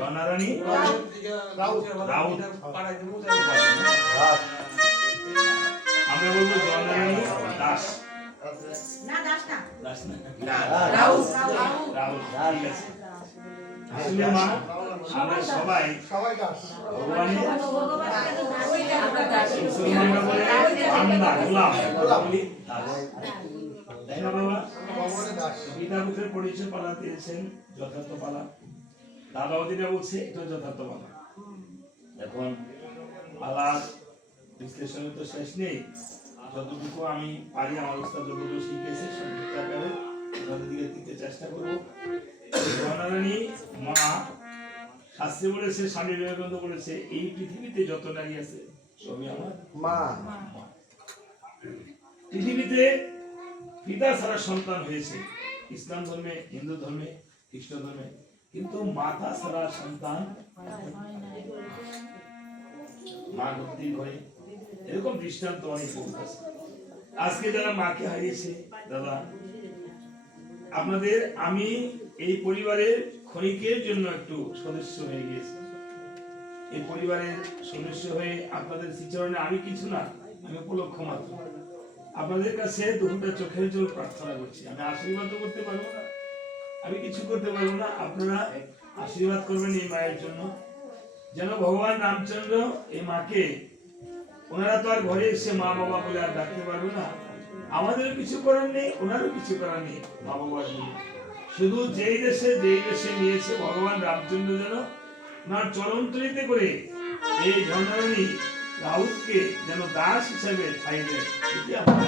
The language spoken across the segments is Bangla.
রনারানী রাউত। আমরা বলবো রনারানী দাস। না দাস না, দাস না, রাউত। রাউত। ঠিক আছে। আসলে মা আমরা সবাই ভগবানের মুসলমানরা বলে বান্দা, গোলাম, বলি দাস। তাই না বাবা? পিতা পুত্রের পরিচয় পালা দিয়েছেন, যথার্থ পালা। দাদাও যেটা বলছে এটা যথার্থ পালা। এখন পালার বিশ্লেষণের তো শেষ নেই। যতটুকু আমি পারি আমার উস্তাদ যতটুকু শিখেছে সংক্ষিপ্ত আকারে আপনাদের দিকে দিতে চেষ্টা করবো। রনারানী মা শাস্ত্রে বলেছে, স্বামী বিবেকানন্দ বলেছে, এই পৃথিবীতে যত নারী আছে সবই আমার মা। পৃথিবীতে পিতা ছাড়া সন্তান হয়েছে ইসলাম ধর্মে, হিন্দু ধর্মে, খ্রিস্ট ধর্মে, কিন্তু মাতা ছাড়া সন্তান মা ভক্তি করে। এরকম দৃষ্টান্ত অনেক বহুত আছে। আজকে যারা মাকে হারিয়েছে দাদা, আপনাদের আমি এই পরিবারের ক্ষণিকের জন্য একটু সদস্য হয়ে গিয়েছি। এই পরিবারের সদস্য হয়ে আপনাদের শ্রীচরণে আমি কিছু না, আমি উপলক্ষ মাত্র। আপনাদের কাছে দুটো চোখের জল প্রার্থনা করছি। আমি আশীর্বাদ করতে পারবো না, আমি কিছু করতে পারবো না। আপনারা আশীর্বাদ করবেন এই মায়ের জন্য, যেন ভগবান রামচন্দ্র এই মাকে, ওনারা তো আর ঘরে এসে মা বাবা বলে আর ডাকতে পারবে না, আমাদের কিছু করার নেই, ওনারও কিছু করার নেই মা বাবার জন্য। শুধু যেই দেশে নিয়েছে ভগবান রামচন্দ্র যেন ওনার চরণতলিতে করে এই ঝর্ণারানী রাউতকে যেন দাস হিসেবে ঠাঁই দেয়, এটি আমাদের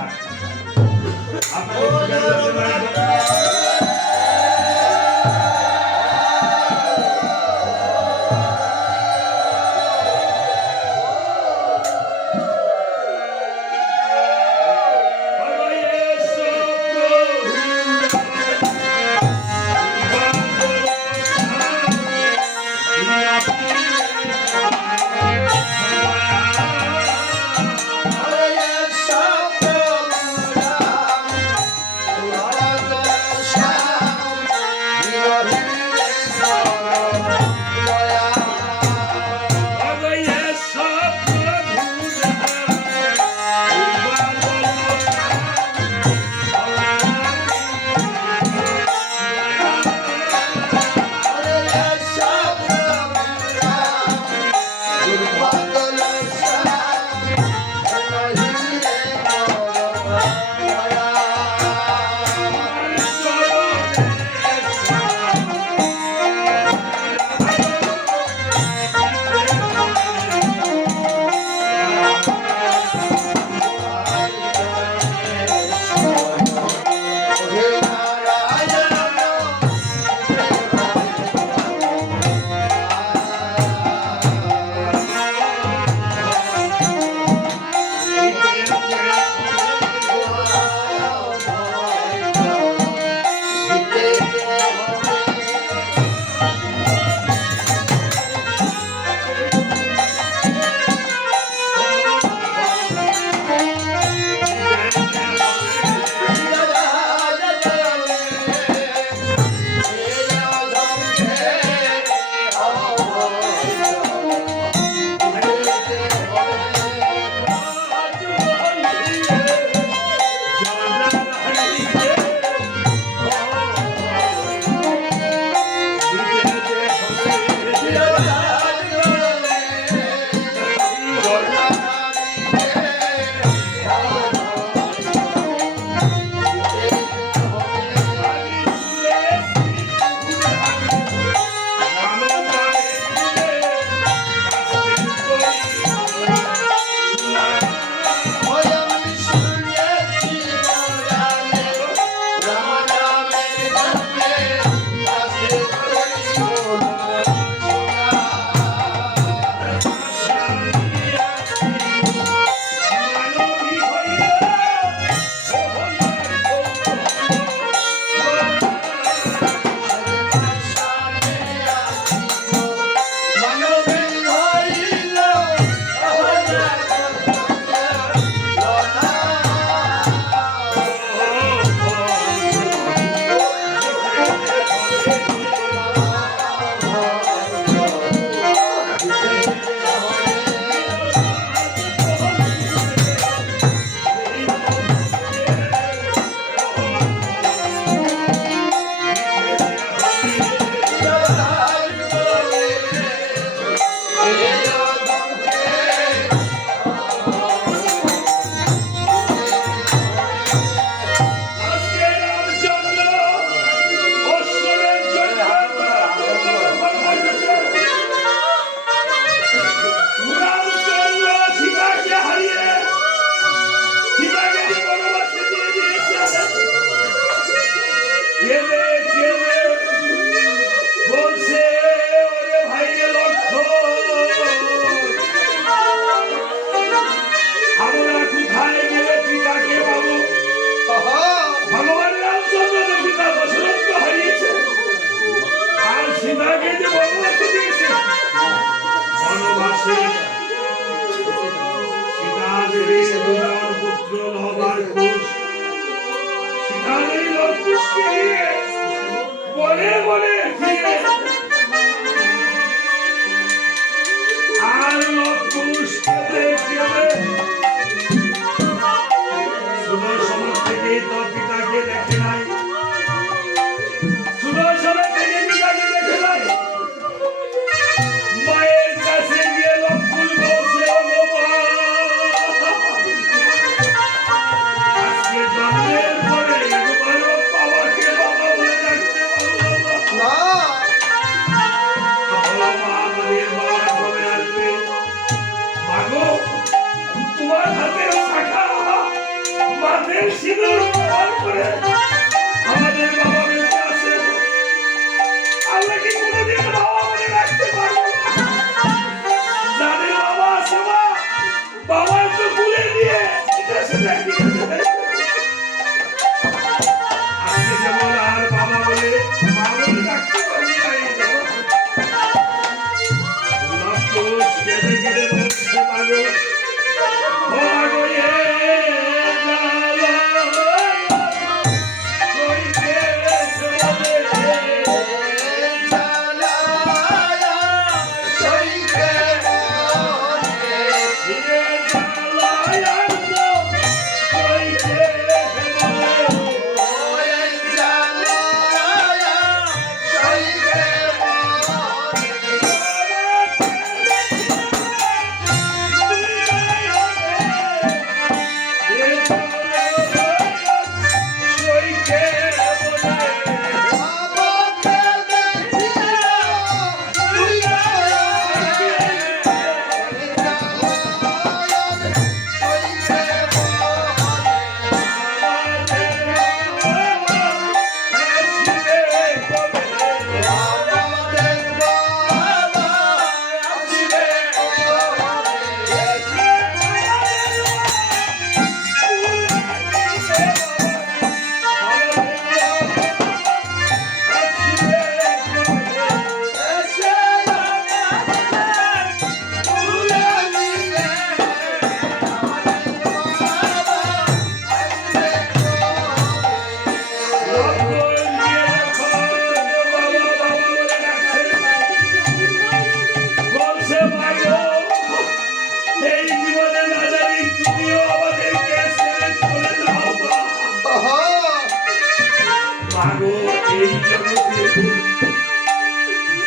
কেঁদে বলছে, ওরে ভাইরে লক্ষ্য, আমরা কোথায় গেলে পিতাকে পাবো? ভগবান রামচন্দ্র তো পিতা দশরথকে হারিয়েছে, আর সীতাকে যে বনবাসে দিয়েছে, বনবাসে সীতাদেবী দুজন পুত্র লবার কুশ, সীতাদেবী লবকুশকে নিয়ে বনে বনে ফিরে, আর লবকুশ কেঁদে কেঁদে সুদর্শন থেকে তো পিতাকে দেখে নাই, সুদর্শন থেকে পিতাকে দেখে নাই, মায়ের কাছে গিয়ে লবকুশ বলছে, ও মা, আজকে জন্মের পরে একবারও বাবাকে বাবা বলে ডাকতে পারলাম না। মা, আমাদের বাবা কবে আসবে? মাগো, তোমার হাতের শাখা মাথায় সিঁদুর ব্যবহার করে আমাদের বাবা বেঁচে আছে, আমরা কি কোনোদিন বাবা বলে রাখতে পারবো না? যাদের বাবা আছে, মা, বাবার তো ভুলে দিয়ে দেশে রাখি গেছে। আজকে যেমন আর বাবা বলে মা বলে রাখতে পারবি না, এই দেখো। লবকুশ কেঁদে কেঁদে বলছে, মাগো, ও মাগো,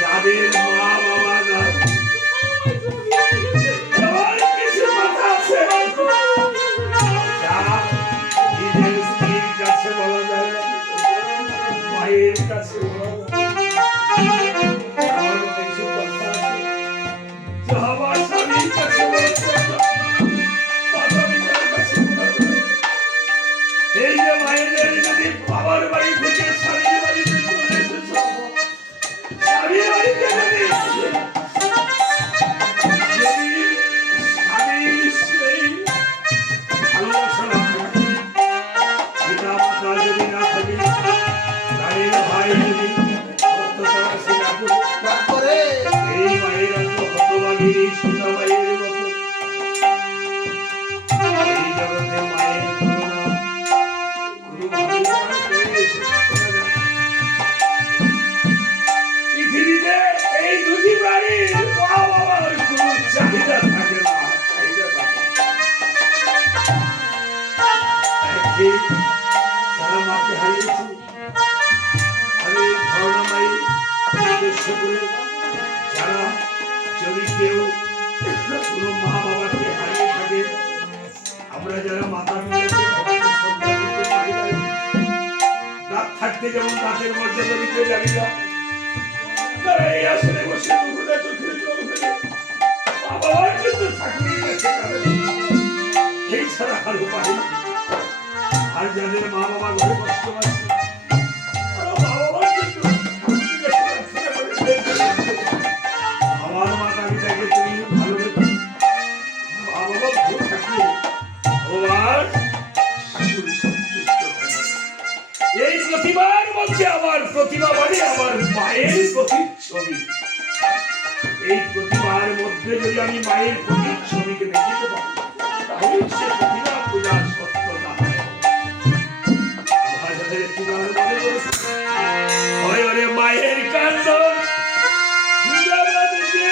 যাদের মা বাবা নাই, আমার কিছু কথা আছে যা নিজের স্ত্রীর কাছে বলা যায় না, মায়ের কাছে বলা যায় না। আমার কিছু কথা আছে যা আমার স্বামীর কাছে বলা যায় না, মাতা পিতার কাছে বলা যায় না। এই যে মায়েদের যদি বাবার বাড়ি থেকে স্বামীর বাড়িতে চলে এসেছ, স্বামীর বাড়িতে যদি স্বামীর সেই ভালোবাসা না থাকে, পিতা মাতা যদি না থাকে, গাড়ির ভাই যদি অত্যচার সে না করে, এই মায়ের এত হতভাগিনী সুতা মায়ের মতো এই জগতে মায়ের তুলনা পৃথিবীতে এই দুটি প্রাণীর মা বাবার কোন চাহিদা থাকে না, চাহিদা থাকে একদিন সারা মাকে হারিয়েছি আমি। ধর্ণামাই উদ্দেশ্য করে যারা যদি কেউ কোনো মা বাবাকে হারিয়ে থাকে, আমরা যারা মাতা পিতাকে শ্রদ্ধা করতে পারি না, রাত থাকতে যেমন রাতের মর্যাদা দিতে জানি না, তারা এই আসনে বসে মুখটা চোখের জল ফেলে মা বাবার জন্য ঠাকুরের কাছে কাঁদে, এই ছাড়া আর উপায় নেই। আর যাদের মা বাবা ঘরে কষ্ট আছে, তারা মা মায়ের প্রতি ছবিকে দেখিতে পাবো, তাহলে সে প্রতিভা পূজা সত্য না হয়। মহাজনের একটি গান মনে পড়েছে, ওরে ওরে মায়ের কান্দ জিন্দাবাদ যে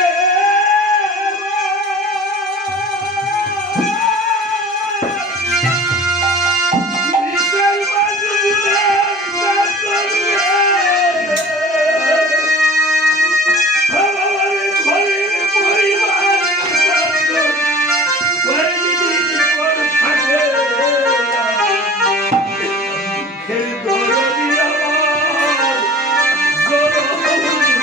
খেল দরদি আমার জনম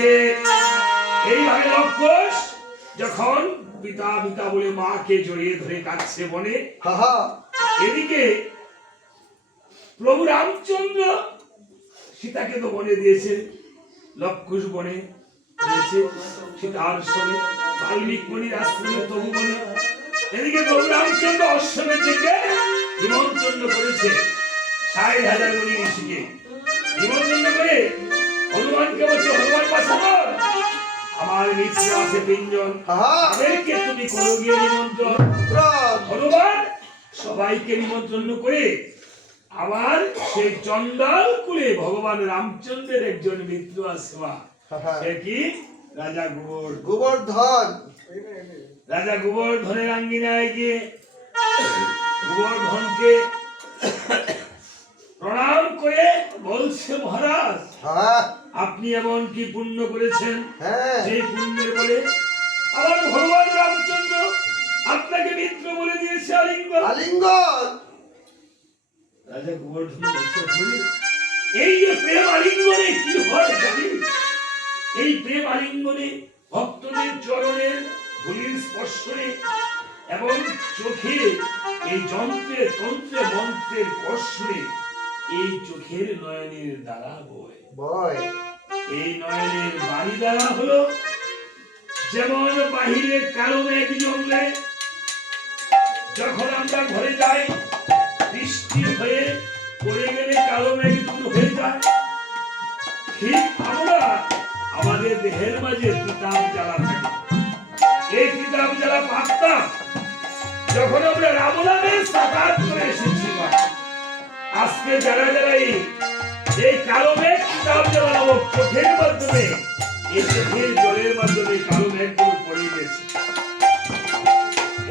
আজকে এইভাবে লক্ষোষ যখন পিতা পিতা বলে মাকে জড়িয়ে ধরে কাঁদছে বনে, এদিকে প্রভু রামচন্দ্র সীতাকে তো বনে দিয়েছে, লক্ষোষ বনে দিয়েছে, সীতার সনে বাল্মীক মুনির আশ্রমে তবু বনে। এদিকে প্রভু রামচন্দ্র অশ্বমের দিকে নিমন্ত্রণ করেছে ৬০,০০০ মুনি ঋষিকে নিমন্ত্রণ করে হনুমানকে বলছে, হনুমান পাশাবর আমার মিত্র আছে ৩ জন, তাদেরকে তুমি করো গিয়ে নিমন্ত্রণ। হনুমান সবাইকে নিমন্ত্রণ করে আবার সেই চন্ডাল কুলে ভগবান রামচন্দ্রের একজন মিত্র আছে, সে কি রাজা গোবর্ধন। রাজা গোবর্ধনের আঙ্গিনায় গিয়ে গোবর্ধনকে প্রণাম করে বলছে, মহারাজ আপনি এমন কি পুণ্য করেছেন, সেই পুণ্যের বলে আমার ভগবান রামচন্দ্র আপনাকে মিত্র বলে দিয়েছে আলিঙ্গন। রাজা গোবর্ধন বলছে, এই যে প্রেম আলিঙ্গনে কি হয় জানিস? এই প্রেম আলিঙ্গনে ভক্তদের চরণের ধুলির স্পর্শনে এবং চোখে এই যন্ত্রের তন্ত্রে মন্ত্রের কর্ষণে এই চোখের নয়নের দ্বারা বয়। এই নয়নের বাড়ি দ্বারা হলো যেমন বাহিরে কালো মেঘ জমলে যখন আমরা ঘরে যাই বৃষ্টি হয়ে পড়ে গেলে কালো মেঘ দূর হয়ে যায়, ঠিক আমরা আমাদের দেহের মাঝে কিতাব জ্বালা থাকে। এই কিতাব জ্বালা পাতাম যখন আমরা রাম নামের সাকাত করে এসেছি, আজকে যারা যারা এই কালো মেঘ কিতাব জ্বালা নামক চোখের মাধ্যমে এই চোখের জলের মাধ্যমে কালো মেঘ গুলো পড়ে গেছে।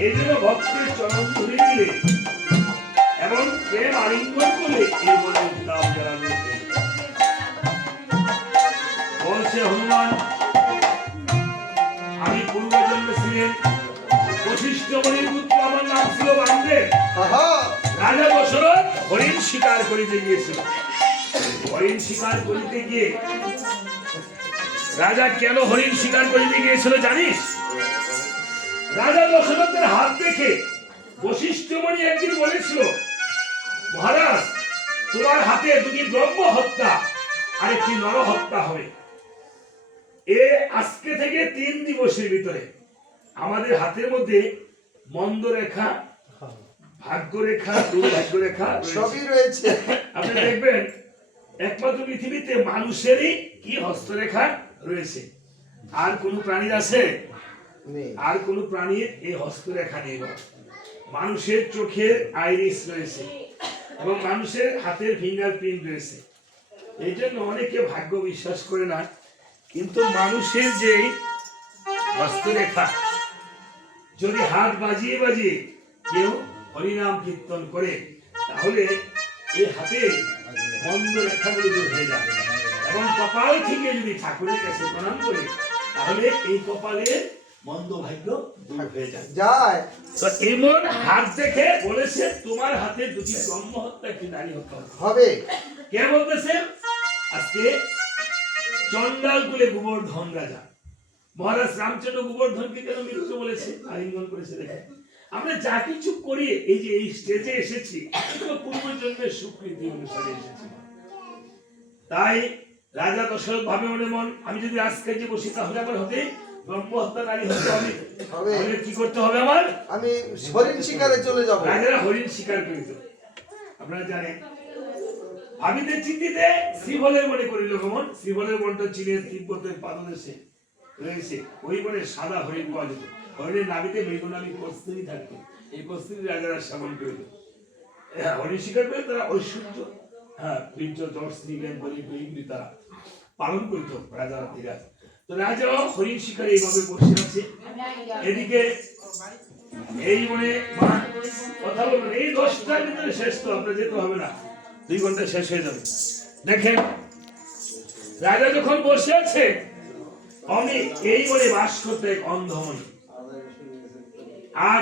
এই জন্য ভক্তের চরণ ধরে দিলে এবং প্রেম আলিঙ্গন করলে এই বলে কিতাব জ্বালা বলছে হনুমান, আমি পূর্বজন্মে ছিলেন বশিষ্ঠ মুনির পুত্র, আমার নাম ছিল বামদেব। রাজা দশরথ হরিণ শিকার করিতে গিয়েছিল। হরিণ শিকার করিতে গিয়ে রাজা কেন হরিণ শিকার করিতে গিয়েছিল জানিস? রাজা দশরথের হাত দেখে বশিষ্ঠ মুনি একদিন বলেছিল, মহারাজ তোমার হাতে 2টি ব্রহ্ম হত্যা আর 1টি নর হত্যা হবে। আজকে থেকে 3 দিবসের ভিতরে আমাদের হাতের মধ্যে মন্দ রেখা, ভাগ্য রেখা, দুর্ভাগ্য রেখা সবই রয়েছে। আপনি দেখবেন একমাত্র পৃথিবীতে মানুষেরই কি হস্তরেখা রয়েছে, আর কোন প্রাণীর আছে? আর কোন প্রাণীর এই হস্তরেখা নেই। মানুষের চোখের আইরিস রয়েছে এবং মানুষের হাতের ফিঙ্গারপ্রিন্ট রয়েছে। এই জন্য অনেকে ভাগ্য বিশ্বাস করে না, কিন্তু মানুষের যে হস্তরেখা, যদি হাত বাজিয়ে বাজিয়ে কেউ হরিনাম কীর্তন করে তাহলে এই হাতে মন্দ রেখাগুলো দূর হয়ে যায়, এবং কপাল থেকে যদি ঠাকুরের কাছে প্রণাম করে তাহলে এই কপালের মন্দ ভাগ্য দূর হয়ে যায়। তো এমন হাত দেখে বলেছে তোমার হাতে 2টি ব্রহ্ম হত্যা, 1টি নারী হত্যা হবে। কে বলতেছে? আজকে চন্ডাল কুলে গোবর্ধন রাজা মহারাজ রামচন্দ্র গোবর্ধনকে কেন মিত্র বলেছে, আলিঙ্গন করেছে। দেখে আমরা যা কিছু করি, এই যে এই স্টেজে এসেছি পূর্বজন্মের স্বীকৃতি অনুসারে এসেছি। তাই রাজা দশরথ ভাবে মনে মন, আমি যদি আজকে যে বসি তাহলে আমার হতে ব্রহ্ম হত্যা নারী হত্যা হবে, তাহলে কি করতে হবে? আমার আমি হরিণ শিকারে চলে যাব। রাজারা হরিণ শিকার করিত, আপনারা জানেন। ভাবিতে চিন্তিতে শ্রীবলের মনে করিল গমন। শ্রীবলের মনটা চীনের তিব্বতের পাদদেশে রয়েছে। ওই বনে সাদা হরিণ পাওয়া যেত। হরিণের নাভিতে মৃগনালী কস্তুরী থাকতো। এই কস্তুরী রাজারা সেবন করিত। হরিণ শিকার করে তারা ঐশ্বর্য, বীর্য, যশ, স্ত্রীজ্ঞান, বলি তারা পালন করিত রাজারা। ঠিক আছে, তো রাজা হরিণ শিকারে এইভাবে বসে আছে। এদিকে এই মনে কথা বলবেন, এই 10টার ভিতরে শেষ, তো আপনার যেতে হবে না, 2 ঘন্টা শেষ হয়ে যাবে। দেখেন রাজা যখন বসে আছে, আমি এই বলে বাস করতে এক অন্ধমণি, আর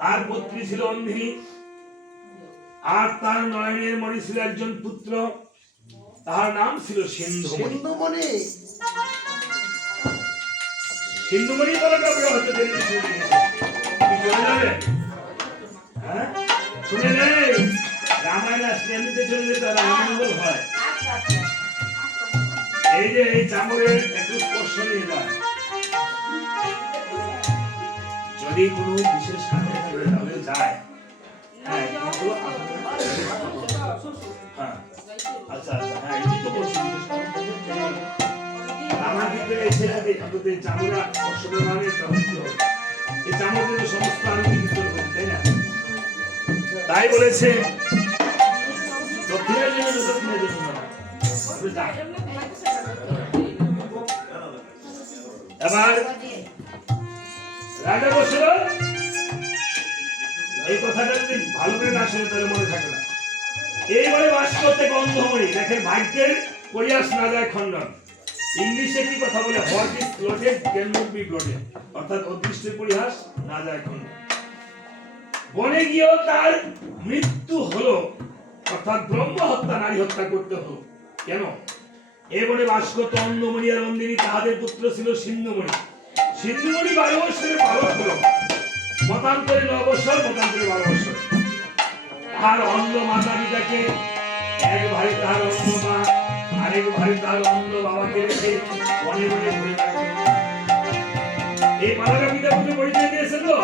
তার পত্নী ছিল অন্ধিনী, আর তার নয়নের মণি ছিল একজন পুত্র। তাহার নাম ছিল সিন্ধুমণি। সিন্ধুমণি। সিন্ধুমণি বলে কাউকে হয়তো দেখতে শুনে গেছে। কি চলে যাবে? হ্যাঁ? শুনে নেই। রামায়ণ আসলে এমনিতে চলে যেতে হবে, অমঙ্গল হয়। এই যে এই চামড়ের একটু স্পর্শ নিয়ে যায়। যদি কোনো বিশেষ কাজে করে তাহলে যায়। হ্যাঁ, কিন্তু হ্যাঁ, আচ্ছা আচ্ছা, হ্যাঁ, এই তো বলছি বিশেষ কাজে আমার ভিতরে এসে যদি আপনাদের চামড়া স্পর্শটা না নিয়ে তাহলে কি হবে? এই চামড়া কিন্তু সমস্ত আরোগ্য ভিতরে হবে, তাই না? তাই বলেছে দক্ষিণের জন্য দক্ষিণের জন্য না। আপনি যান। এবার রাজা দশরথ এই কথাটা যদি ভালো করে না শুনে তাহলে মনে থাকে না। এইবারে বাস করতে গন্ধমণি, দেখেন ভাগ্যের পরিহাস না যায় খণ্ডন। ইংলিশে কি কথা বলে, what is plotted can not be plotted, অর্থাৎ অদৃষ্টের পরিহাস না যায় খণ্ডন। বনে গিয়েও তার মৃত্যু হলো, অর্থাৎ ব্রহ্ম হত্যা, নারী হত্যা করতে হলো। কেন? এ বনে বাস করত অন্ধমণি আর অন্দিনী, তাহাদের পুত্র ছিল সিন্ধুমণি। সিন্ধুমণি 12 বৎসরের বালক হলো, মতান্তরে 9 বৎসর, মতান্তরে 12 বৎসর। তাহার অন্ধ মাতা পিতাকে, এক ভাই তাহার অন্ধ মা, আরেক ভাই তাহার অন্ধ বাবাকে রেখে বনে বনে ঘুরে বেড়াতো। এই বালকা পিতা পুত্র পরিচয় দিয়েছেন তো,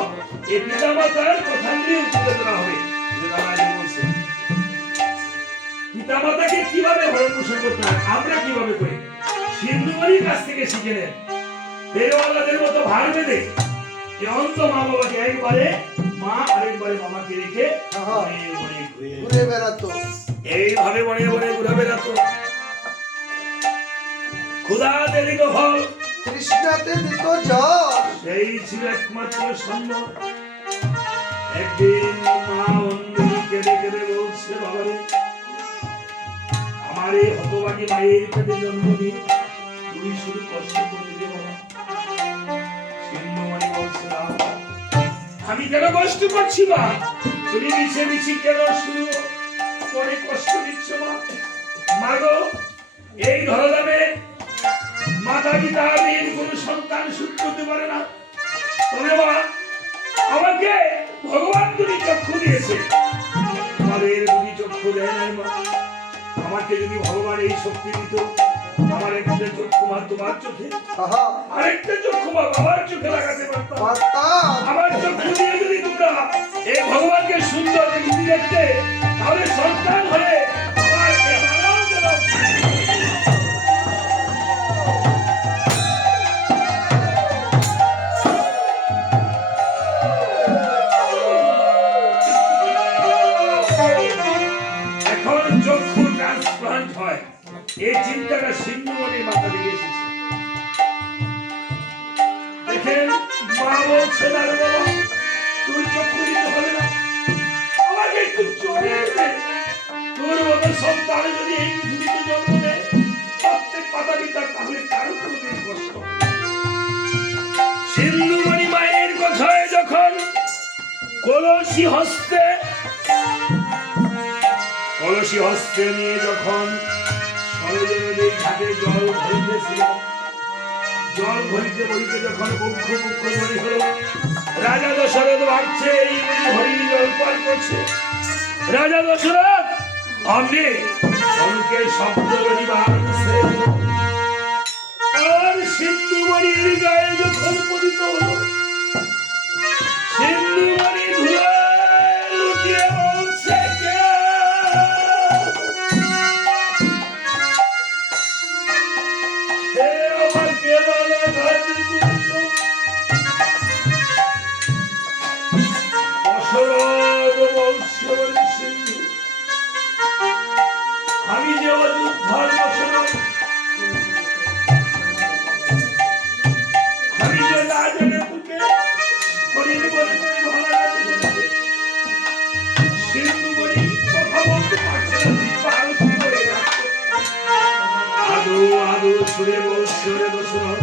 এই পিতা মাতার কথা নিয়ে উত্তর দেওয়া হবে। যে রাজা বলছে পিতা মাতাকে কিভাবে ভরণ পোষণ করতে হয় আমরা কিভাবে করি, সিন্ধুমণির কাছ থেকে শিখে নেন। বেরোয়ালাদের মতো ভার বেঁধে এই অন্ধ মা বাবাকে একবারে মা আরেকবারে মামাকে রেখে বনে বনে ঘুরে বেড়াতো। এইভাবে বনে বনে ঘুরে বেড়াতো। ক্ষুধাতে দিত ফল, তৃষ্ণাতে দিত জল, সেই ছিল একমাত্র সম্ভব। একদিন মা অন্যকে কেঁদে কেঁদে বলছে, বাবারে আমার এই হতভাগী মায়ের পেটে জন্ম দিয়ে তুই শুধু কষ্ট করে দে বাবা। সিন্ধুমণি বলছে, আমি কেন কষ্ট করছি মা, তুমি মিছে মিছি কেন শুধু মনে কষ্ট দিচ্ছ মা। মা গো, এই ধরাধামে মাতা পিতা বিহীন কোনো সন্তান সুখ করতে পারে না। তবে মা আমাকে ভগবান দুটি চক্ষু দিয়েছে, আমাদের দুটি চক্ষু দেয় নাই মা। আমাকে যদি ভগবান এই শক্তি দিত, আমার একটা চক্ষু মা তোমার চোখে, আরেকটা চক্ষু মা বাবার চোখে লাগাতে পারতাম। আমার চক্ষু দিয়ে যদি তোমরা এই ভগবানকে সুন্দর দৃষ্টি দেখতে, তাহলে সন্তান হয়ে আমার প্রেমানন্দ যেন হয়। এই চিন্তাটা সিন্ধুমণির মাথা থেকে এসেছে। দেখেন মা বলছে, না রে বাবা, তুই চক্ষু দিতে হবে না, আমাকে একটু চোখে দে। তোর মতো সন্তান যদি এই পৃথিবীতে জন্ম নেয়, প্রত্যেক মাতা পিতার তাহলে কারো কোনোদিন কষ্ট হবে। সিন্ধুমণি মায়ের কথায় যখন কলসি হস্তে নিয়ে যখন সরজনদীর ঘাটে জল ভরিতেছিল, জল ভরিতে ভরিতে যখন মুখ্য ধরি হলো, রাজা দশরথ ভাবছে এই হরিণী জল পান করছে। রাজা দশরথ অমনি অঙ্কের শব্দ আর সিন্ধুমণির গায়ে যখন পতিত হলো, সিন্ধুমণি ধুলা লুটিয়ে বলছে, আমি যে অযোধ্যার দশরথ, আমি যে না জেনে তোকে হরিণ বলে তুমি ভালো লাগে। সিন্ধুমণি কথা বলতে পারছে না, জিহ্বা আরো হয়ে যাচ্ছে। আদো আদো সুরে বলছে, দশরথ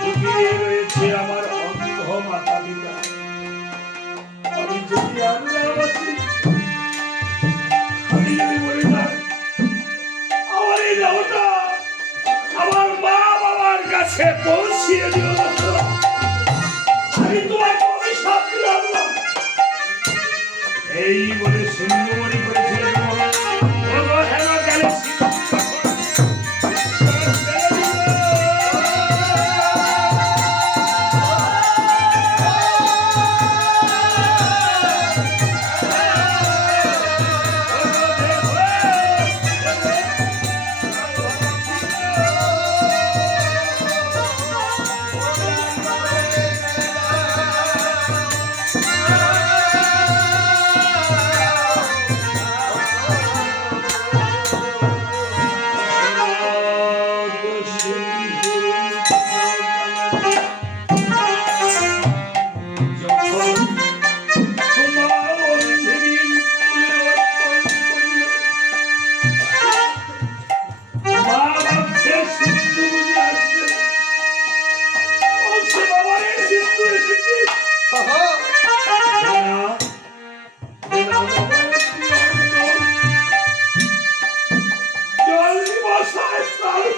লুকিয়ে রয়েছে আমার অন্ধ মাতা পিতা। আমি যদি আর না বাঁচি, আমি যদি মরে যাই, কাছে পৌঁছিয়ে দিও দশরথ। আমি তোমাকে অভিশাপ দিলাম না। এই বলে সিন্ধুমণি করেছিল হেন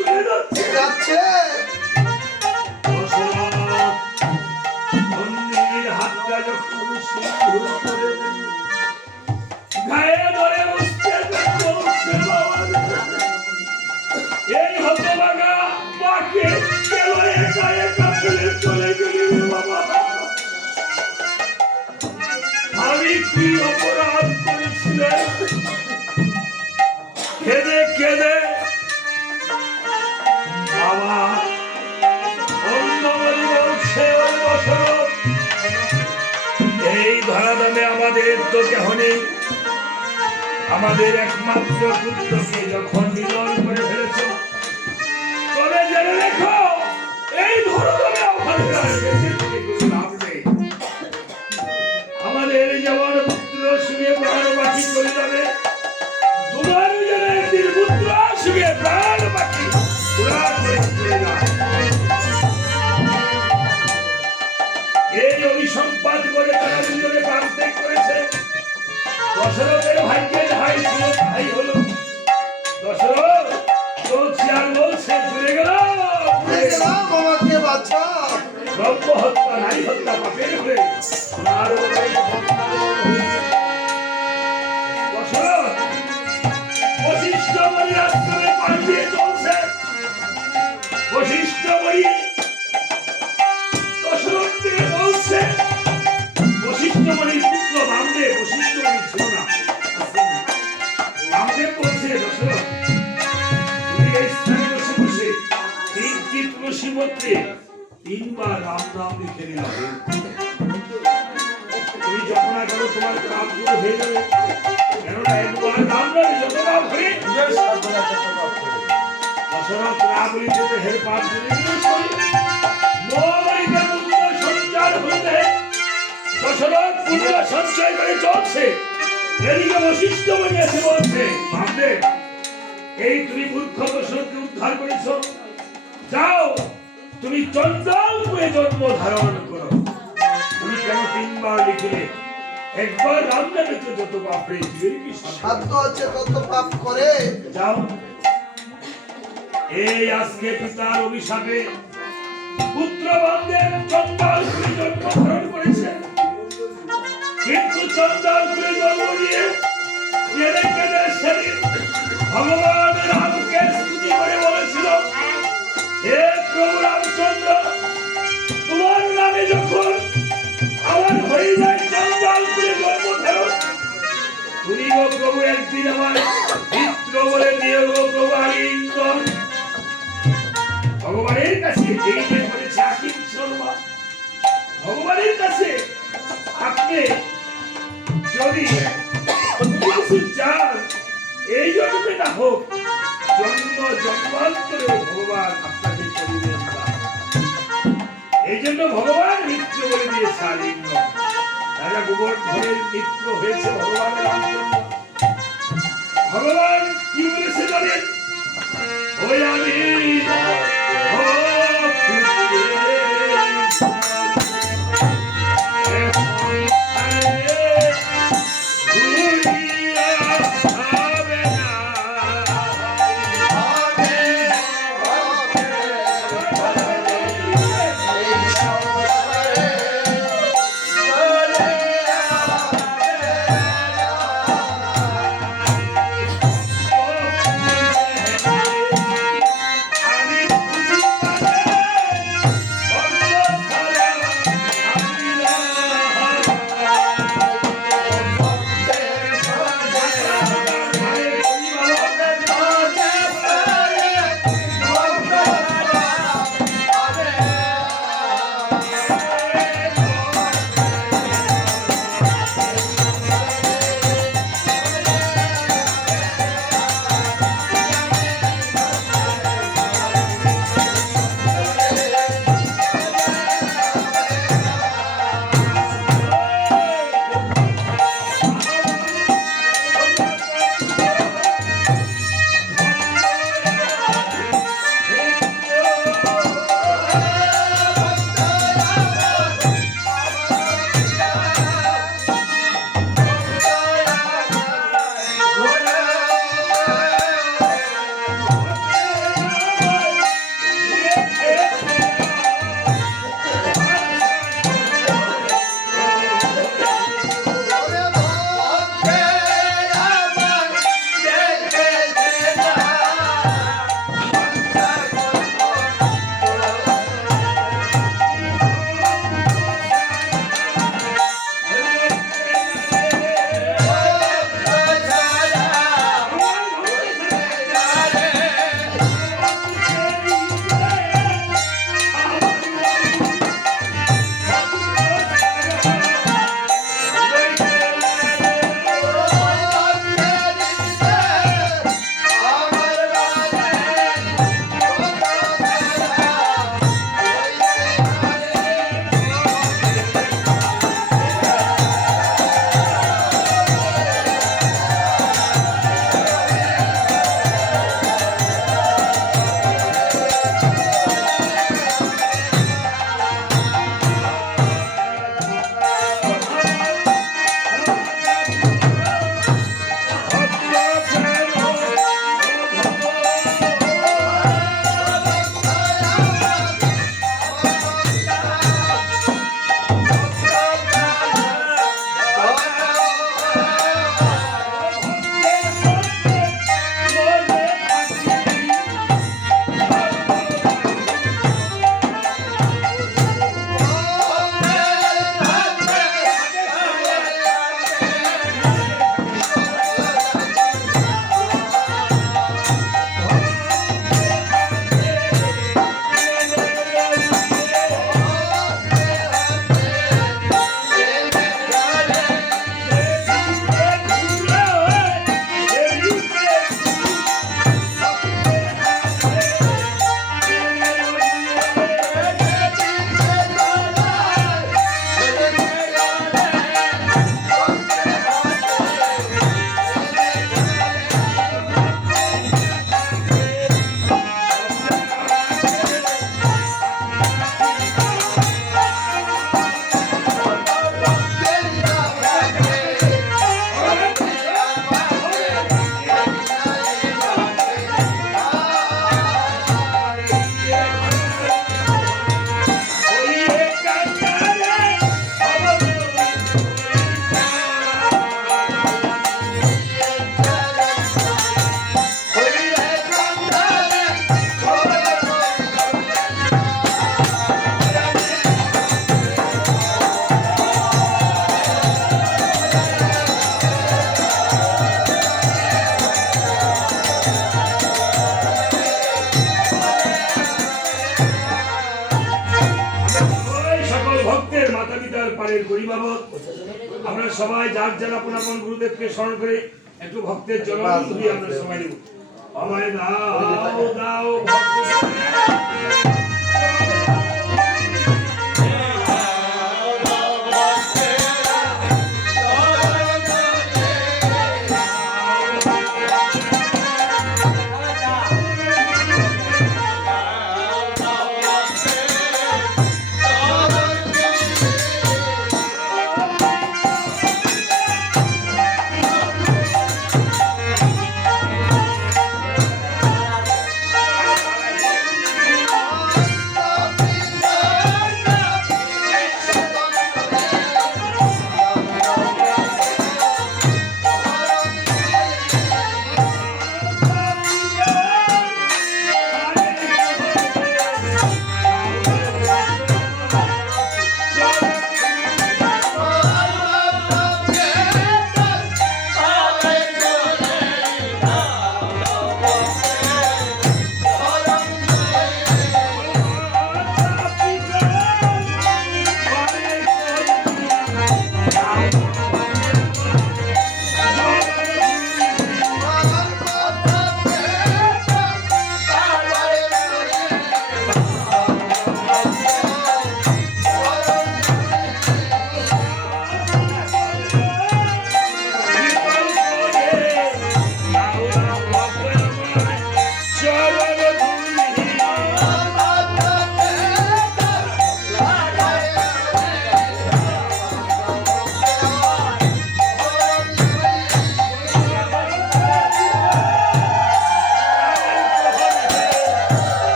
গেলে যাচ্ছে এই হতভাগা মাকে কেন একা একা ফেলে চলে গেলি রে বাবা? আমি কি অপরাধ করেছিলাম? কেঁদে কেঁদে বাবা অন্যমণি বলছে ওই দশরথ, এই ধরাধামে আমাদের তো কেহ নেই। আমাদের একমাত্র পুত্রকে যখন নিধন করে ফেলেছ, তবে জেনে রেখো এই ধরাধামে আমাদের আর বেঁচে থেকে কোনো লাভ নেই। আমাদের যেমন পুত্র শুনে প্রাণ বাকি চলে যাবে, তোমার যেন একদিন পুত্র শুনে প্রাণ বাকি পুরা করে চলে যায়। এই অভিসম্পাদ করে তারা দুজনে প্রাণ ত্যাগ করেছে। দশরথের ভাইকে ভাই ছিল ভাই হলো। দশরথ তোর চেয়ার বলছে চলে গেল, আমাকে বাঁচা। ব্রহ্ম হত্যা নারী হত্যা পাপের হয়ে দশরথ বশিষ্ঠ মণি আশ্রমে পান দিয়ে চলছে। বশিষ্ঠ মণি দশরথকে বলছে, বশিষ্ঠ মণির পুত্র বামদেব, বশিষ্ঠ মণি ছিল না বামদেব বলছে, দশরথ তুমি এই স্থানে বসে বসে তিনটি তুলসী পত্রে 3 বার রাম নাম লিখে নিলাম। তুমি যখন করো তোমার কাম পুরো হয়ে যাবে। কেননা একবার রাম নামে যত নাম হয়ে দশরথ না বলিতে হের পাপ দিলে সঞ্চার হইতে দশরথ পুণ্য সঞ্চয় করে চলছে। এদিকে বশিষ্ঠ মণি এসে বলছে, বামদেব এই তুমি মূর্খ দশরথকে উদ্ধার করেছ, যাও তুমি চণ্ডালপুরে জন্ম ধারণ করো। তুমি কেন 3 বার লিখলে? একবার রাম নামে তো যত পাপ হয়েছে, কি সাধ্য আছে তত পাপ করে। যাও। এই আজকে পিতার অভিশাপে পুত্র বামদেব চণ্ডালপুরে জন্ম ধারণ করেছে, কিন্তু চণ্ডালপুরে জন্ম নিয়ে কেঁদে কেঁদে সেদিন ভগবান রামকে স্তুতি করে বলেছিল, হে প্রভু রামচন্দ্র, তোমার নামে যখন আমার হয়ে যায় চণ্ডালপুরে জন্ম ধারণ, তুমি গো প্রভু একদিন আমার মিত্র বলে দিও গো প্রভু আলিঙ্গন। ভগবানের কাছে এই যে বলেছে আকিম শর্মা, ভগবানের কাছে আপনি যদি কিছু চান, এই জন্মে না হোক জন্ম জন্মান্তরে ভগবান আপনাকে করিবেন না। এই জন্য ভগবান মিত্র বলে দিয়েছে আলিঙ্গন। রাজা গোবর্ধনের মিত্র হয়েছে ভগবান রামচন্দ্র। ভগবান কি বলেছে জানেন? ওই আমি আজকের গরিবাবত আমরা সবাই যার যার আপন আপন গুরুদেবকে স্মরণ করে একটু ভক্তের চরণ ধুই আমরা সবাই নেব। আমায় দাও দাও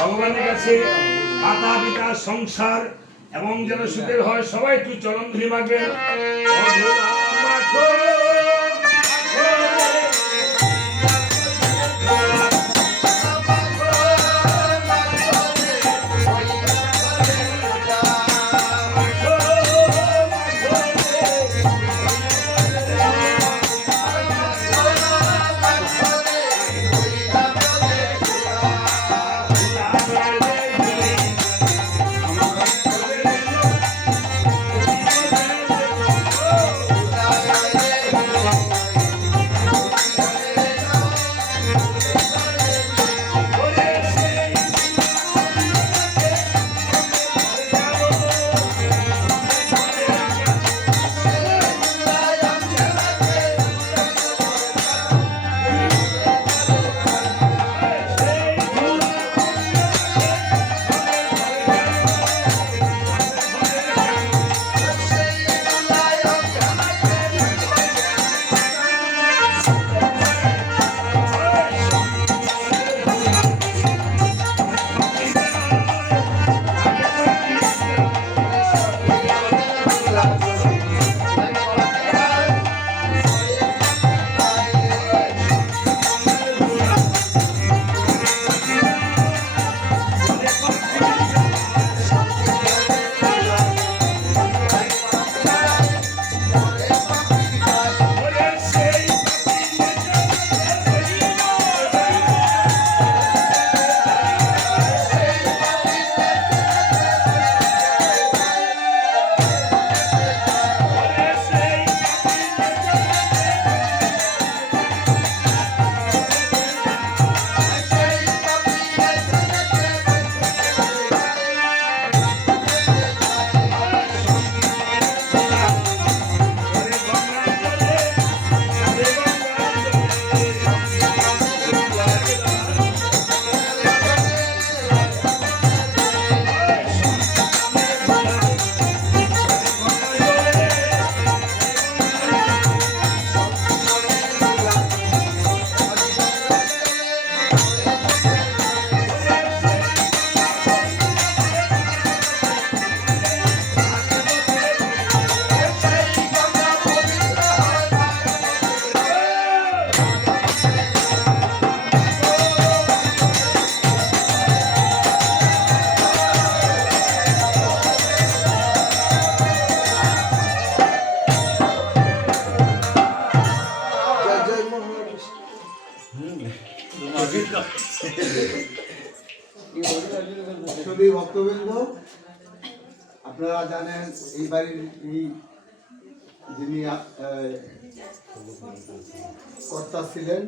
ভগবানের কাছে মাতা পিতা সংসার এবং যেন সুখের হয় সবাই একটু চরণ ধুলি মাখবেন। শুধু ভক্তবৃন্দ, আপনারা জানেন এই বাড়ির এই যিনি কর্তা ছিলেন